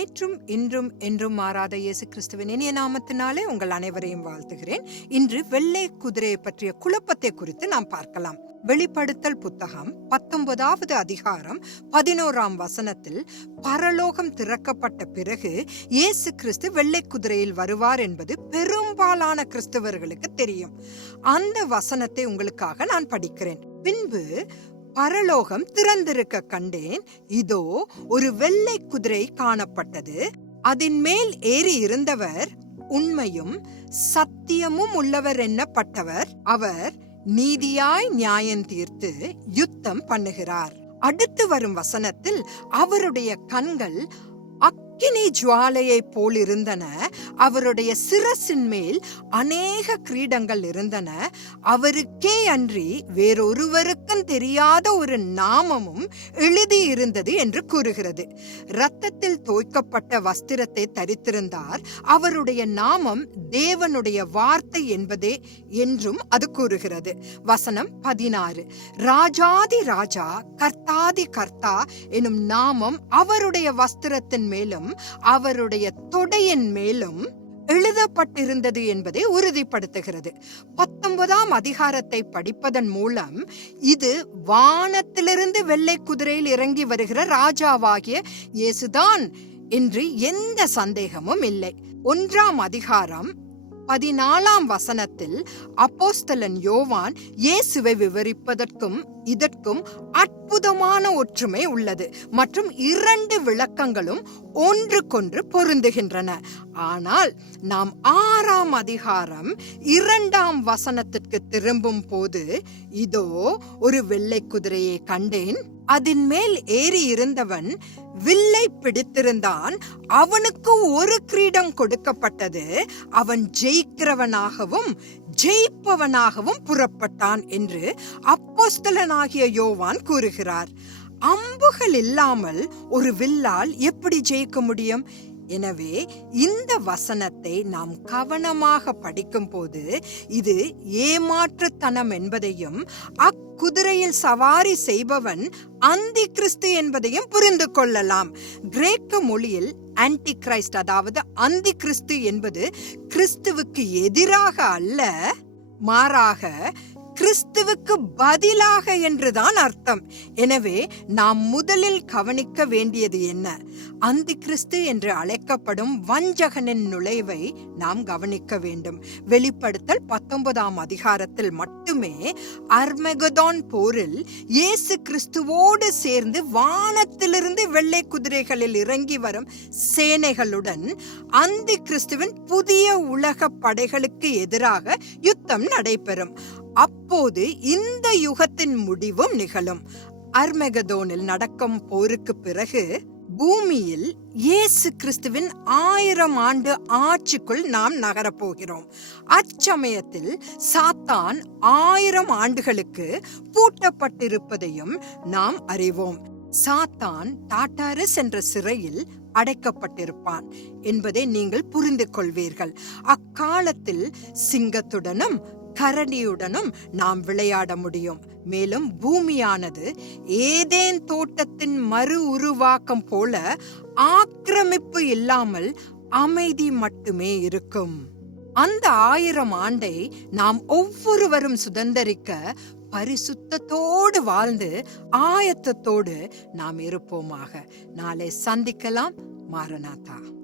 நேற்றும் இன்றும் என்றும் மாறாத இயேசு கிறிஸ்துவின் இனிய நாமத்தினாலே உங்கள் அனைவரையும் வாழ்த்துகிறேன். இன்று வெள்ளை குதிரையை பற்றிய குழப்பத்தை குறித்து நாம் பார்க்கலாம். வெளிப்படுத்தல் புத்தகம் பத்தொன்பதாவது அதிகாரம் பதினோராம் வசனத்தில் பரலோகம் திறக்கப்பட்ட பிறகு இயேசு கிறிஸ்து வெள்ளை குதிரையில் வருவார் என்பது பெரும்பாலான கிறிஸ்தவர்களுக்கு தெரியும். அந்த வசனத்தை உங்களுக்காக நான் படிக்கிறேன். பின்பு பரலோகம் திறந்திருக்க கண்டேன். இதோ ஒரு வெள்ளை குதிரை காணப்பட்டது. அதன் மேல் ஏறி இருந்தவர் உண்மையும் சத்தியமும் உள்ளவர் என்னப்பட்டவர்? அவர் நீதியாய் நியாயம் தீர்த்து யுத்தம் பண்ணுகிறார். அடுத்து வரும் வசனத்தில் அவருடைய கண்கள் அக்கினி ஜுவாலையைப் போல் இருந்தன. அவருடைய சிரசின் மேல் அநேக கிரீடங்கள் இருந்தன. அவருக்கே அன்றி வேறொருவருக்கும் தெரியாத ஒரு நாமமும் எழுதி இருந்தது என்று கூறுகிறது. இரத்தத்தில் தோய்க்கப்பட்ட வஸ்திரத்தை தரித்திருந்தார். அவருடைய நாமம் தேவனுடைய வார்த்தை என்பதே என்றும் அது கூறுகிறது. வசனம் பதினாறு. ராஜாதி ராஜா கர்த்தாதி கர்த்தா எனும் நாமம் அவருடைய வஸ்திரத்தின் மேலும் அவருடைய தொடையின் மேலும் எழுதப்பட்டிருந்தது என்பதை உறுதிப்படுத்துகிறது. பத்தொன்பதாம் அதிகாரத்தை படிப்பதன் மூலம் இது வானத்திலிருந்து வெள்ளை குதிரையில் இறங்கி வருகிற ராஜாவாகிய இயேசுதான் என்று எந்த சந்தேகமும் இல்லை. ஒன்றாம் அதிகாரம் பதினாலாம் வசனத்தில் அப்போஸ்தலன் யோவான் இயேசுவை விவரிப்பதற்கும் இதற்கும் அற்புதமான ஒற்றுமை உள்ளது. மற்றும் இரண்டு விளக்கங்களும் ஒன்றுக்கொன்று பொருந்துகின்றன. ஆனால் நாம் ஆறாம் அதிகாரம் இரண்டாம் வசனத்திற்கு திரும்பும் போது இதோ ஒரு வெள்ளை குதிரையை கண்டேன். அதன் மேல் ஏறி இருந்தவன் வில்லை பிடித்திருந்தான். அவனுக்கு ஒரு கிரீடம் கொடுக்கப்பட்டது. அவன் ஜெயிக்கிறவனாகவும் ஜெயிப்பவனாகவும் புறப்பட்டான் என்று அப்போஸ்தலனாகிய யோவான் கூறுகிறார். அம்புகள் இல்லாமல் ஒரு வில்லால் எப்படி ஜெயிக்க முடியும்? எனவே இந்த வசனத்தை நாம் கவனமாக படிக்கும் போது இது ஏமாற்றுத்தனம் என்பதையும் அக்குதிரையில் சவாரி செய்பவன் அந்தி கிறிஸ்து என்பதையும் புரிந்து கொள்ளலாம். கிரேக்க மொழியில் ஆன்டி கிரைஸ்ட் அதாவது அந்தி கிறிஸ்து என்பது கிறிஸ்துவுக்கு எதிராக அல்ல மாறாக கிறிஸ்துவுக்கு பதிலாக என்றுதான் அர்த்தம். எனவே நாம் முதலில் கவனிக்க வேண்டியது என்ன? அந்தி கிறிஸ்து என்று அழைக்கப்படும் வஞ்சகனின் நுழைவை நாம் கவனிக்க வேண்டும். வெளிப்படுத்தல் பத்தொன்பதாம் அதிகாரத்தில் மட்டுமே அர்மெகதான் போரில் இயேசு கிறிஸ்துவோடு சேர்ந்து வானத்திலிருந்து வெள்ளை குதிரைகளில் இறங்கி வரும் சேனைகளுடன் அந்தி கிறிஸ்துவின் புதிய உலக படைகளுக்கு எதிராக யுத்தம் நடைபெறும். அப்போது இந்த யுகத்தின் முடிவும் நிகழும். அர்மெகதோனில் நடக்கும் போருக்கு பிறகு பூமியில் இயேசு கிறிஸ்துவின் ஆயிரம் ஆண்டு ஆட்சிக்குள் நாம் நகரப்போகிறோம் அச்சமயத்தில் சாத்தான் ஆயிரம் ஆண்டுகளுக்கு பூட்டப்பட்டிருப்பதையும் நாம் அறிவோம். சாத்தான் டாட்டாரஸ் என்ற சிறையில் அடைக்கப்பட்டிருப்பான் என்பதை நீங்கள் புரிந்து கொள்வீர்கள். அக்காலத்தில் சிங்கத்துடனும் கரடியுடனும் நாம் விளையாட முடியும். மேலும் பூமியானது ஏதேன் தோட்டத்தின் மறு உருவாக்கம் போல ஆக்கிரமிப்பு இல்லாமல் அமைதி மட்டுமே இருக்கும். அந்த ஆயிரம் ஆண்டை நாம் ஒவ்வொருவரும் சுதந்தரிக்க பரிசுத்தத்தோடு வாழ்ந்து ஆயத்தத்தோடு நாம் இருப்போமாக. நாளை சந்திக்கலாம் மாரநாதா.